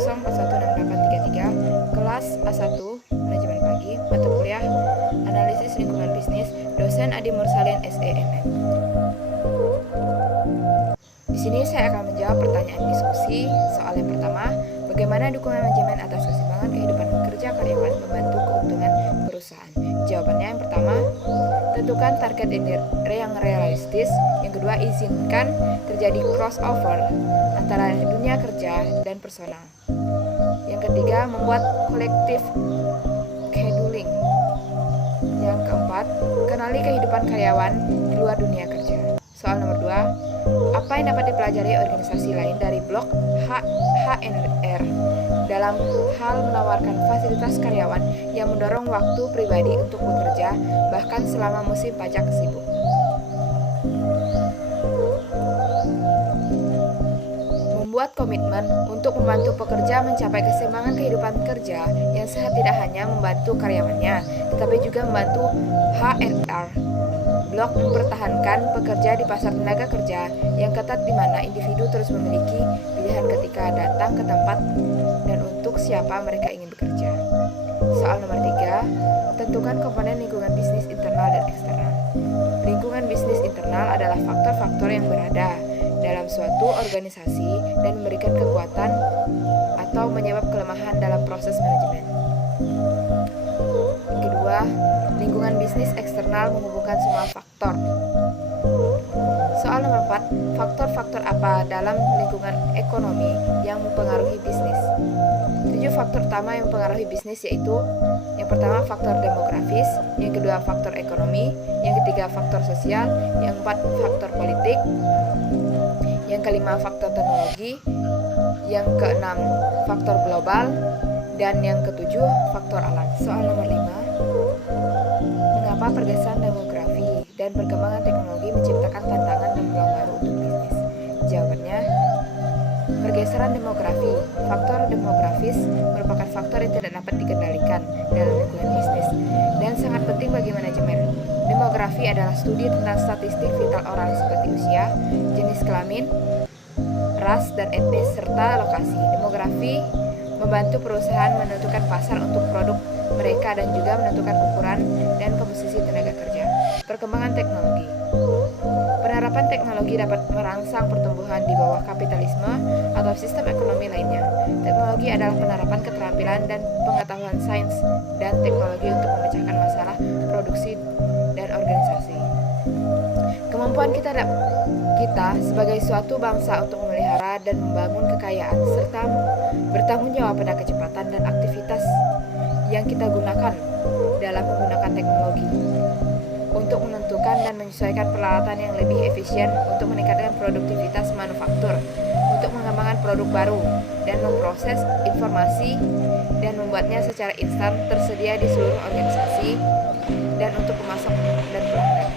10416833, kelas A1, Manajemen Pagi, mata kuliah Analisis Lingkungan Bisnis, dosen Adi Mursalin SEMM. Di sini saya akan menjawab pertanyaan diskusi. Soal yang pertama, bagaimana dukungan manajemen atas keseimbangan kehidupan kerja karyawan membantu keuntungan perusahaan? Jawabannya yang pertama, tentukan target yang realistis. Yang kedua, izinkan terjadi crossover antara dunia kerja dan personal. Yang ketiga, membuat kolektif scheduling. Yang keempat, kenali kehidupan karyawan di luar dunia kerja. Soal nomor 2, apa yang dapat dipelajari organisasi lain dari blok HNR dalam hal menawarkan fasilitas karyawan yang mendorong waktu pribadi untuk bekerja bahkan selama musim pajak sibuk? Membuat komitmen untuk membantu pekerja mencapai keseimbangan kehidupan kerja yang sehat tidak hanya membantu karyawannya, tetapi juga membantu HNR Blok mempertahankan pekerja di pasar tenaga kerja yang ketat di mana individu terus memiliki pilihan ketika datang ke tempat dan untuk siapa mereka ingin bekerja. Soal nomor 3, tentukan komponen lingkungan bisnis internal dan eksternal. Lingkungan bisnis internal adalah faktor-faktor yang berada dalam suatu organisasi dan memberikan kekuatan atau menyebab kelemahan dalam proses manajemen. Yang kedua, lingkungan bisnis eksternal menghubungkan semua faktor. Soal nomor 4, faktor-faktor apa dalam lingkungan ekonomi yang mempengaruhi bisnis? 7 faktor utama yang mempengaruhi bisnis yaitu: yang pertama faktor demografis, yang kedua faktor ekonomi, yang ketiga faktor sosial, yang keempat faktor politik, yang kelima faktor teknologi, yang keenam faktor global, dan yang ketujuh faktor alam. Soal nomor 5, mengapa pergeseran demografi dan perkembangan teknologi menciptakan tantangan dan peluang baru untuk bisnis? Jawabannya, pergeseran demografi. Faktor demografis merupakan faktor yang tidak dapat dikendalikan dalam lingkungan bisnis dan sangat penting bagi manajemen. Demografi adalah studi tentang statistik vital orang seperti usia, jenis kelamin, ras dan etnis, serta lokasi. Demografi membantu perusahaan menentukan pasar untuk produk mereka dan juga menentukan ukuran dan komposisi tenaga kerja. Perkembangan teknologi. Penerapan teknologi dapat merangsang pertumbuhan di bawah kapitalisme atau sistem ekonomi lainnya. Teknologi adalah penerapan keterampilan dan pengetahuan sains dan teknologi untuk memecahkan masalah produksi dan organisasi. Kemampuan kita sebagai suatu bangsa untuk memelihara dan membangun kekayaan serta bertanggung jawab pada kecepatan dan aktivitas yang kita gunakan dalam menggunakan teknologi untuk menentukan dan menyesuaikan peralatan yang lebih efisien untuk meningkatkan produktivitas manufaktur, untuk mengembangkan produk baru dan memproses informasi dan membuatnya secara instan tersedia di seluruh organisasi dan untuk pemasok dan pelanggan.